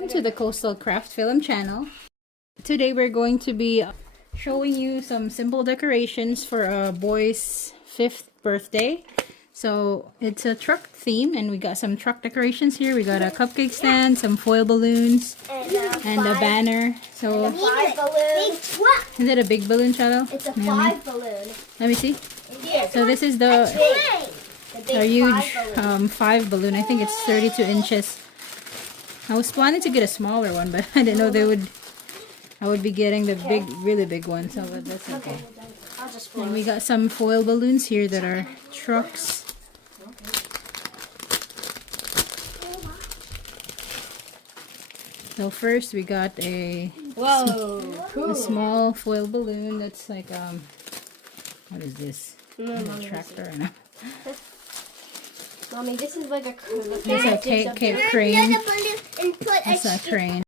Welcome to the Coastal Craft Film channel. Today we're going to be showing you some simple decorations for a boy's 5th birthday. So it's a truck theme and we got some truck decorations here. We got a cupcake stand, some foil balloons, and a banner. So a 5 balloon. is it a big balloon, Shadow? It's a 5 balloon. Let me see. Yes. So this is the big huge 5 balloon. 5 balloon. I think it's 32 inches. I was planning to get a smaller one, but I didn't know I would be getting the really big one, so that's okay. I'll just And we got some foil balloons here that are trucks. So first we got a small foil balloon that's like what is this? A tractor? I know. Mommy, this is like a It's a crane. It's a crane.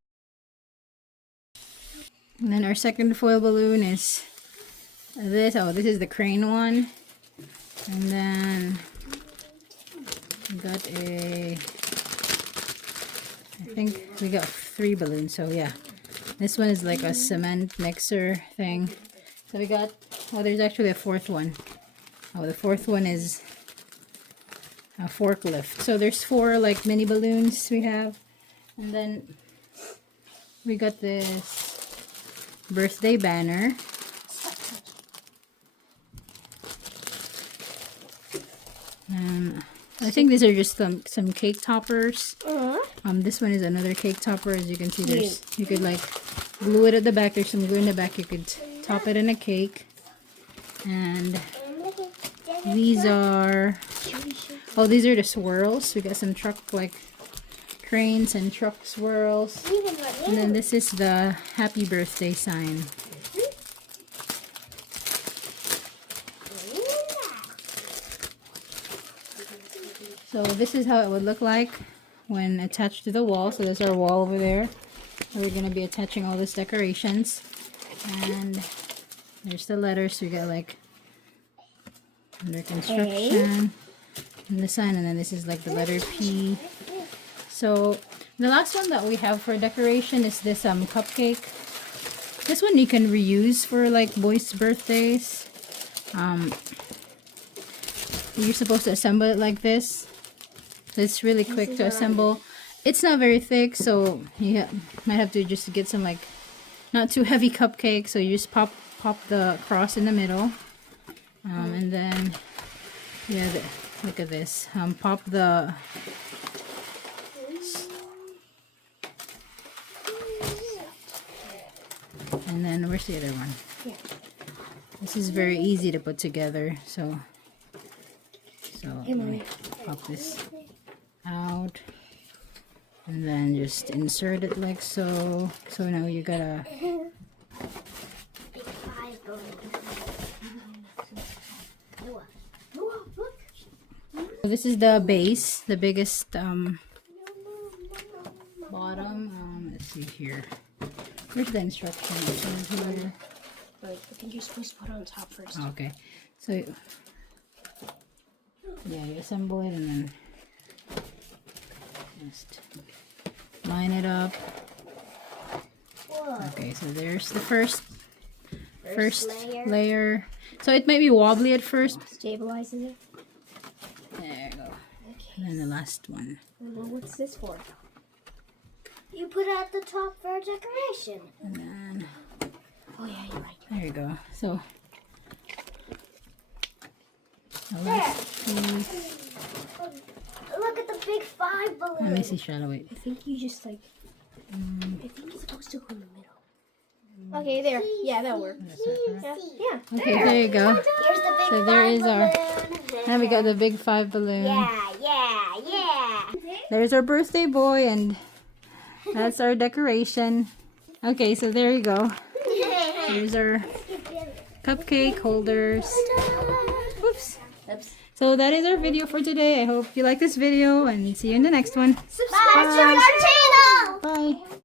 And then our second foil balloon is this. Oh, this is the crane one. And then we got I think we got 3 balloons. So yeah, this one is like a cement mixer thing. So we got, oh, there's actually a 4th one. Oh, the 4th one is a forklift. So there's 4 like mini balloons we have. And then we got this birthday banner. I think these are just some cake toppers. This one is another cake topper. As you can see, you could like glue it at the back. There's some glue in the back. You could top it in a cake. And these are these are the swirls. We got some truck like cranes and truck swirls. And then this is the happy birthday sign. So this is how it would look like when attached to the wall. So there's our wall over there. We're going to be attaching all these decorations. And there's the letters. We got like under construction and the sign. And then this is like the letter P. So the last one that we have for decoration is this cupcake. This one you can reuse for like boys' birthdays. You're supposed to assemble it like this. It's really quick to assemble. It's not very thick, so you might have to just get some like not too heavy cupcake. So you just pop the cross in the middle, and then look at this. Pop the and then where's the other one? Yeah. This is very easy to put together. So let me pop this out and then just insert it like so. So now you got a big 5 balloon. this is the base, the biggest bottom. Let's see here. Where's the instructions? But I think you're supposed to put it on top first. Okay, so yeah, you assemble it and then just line it up. Okay, so there's the first layer. So it might be wobbly at first. Stabilizes it. There you go. Okay. And then the last one. Well, what's this for? You put it at the top for decoration. And then oh yeah, you're right. there you go. So the last piece. Look at the big 5 balloon. Let me see, Shadow. Wait. I think you just like. I think it's supposed to go in the middle. Okay, there. Yeah, that'll work. Yeah. Okay, there you go. Here's the big So there 5 is our. balloon. Now we got the big 5 balloon. Yeah. There's our birthday boy, and that's our decoration. Okay, so there you go. Here's our cupcake holders. Oops. So that is our video for today. I hope you like this video and see you in the next one. Subscribe to our channel. Bye.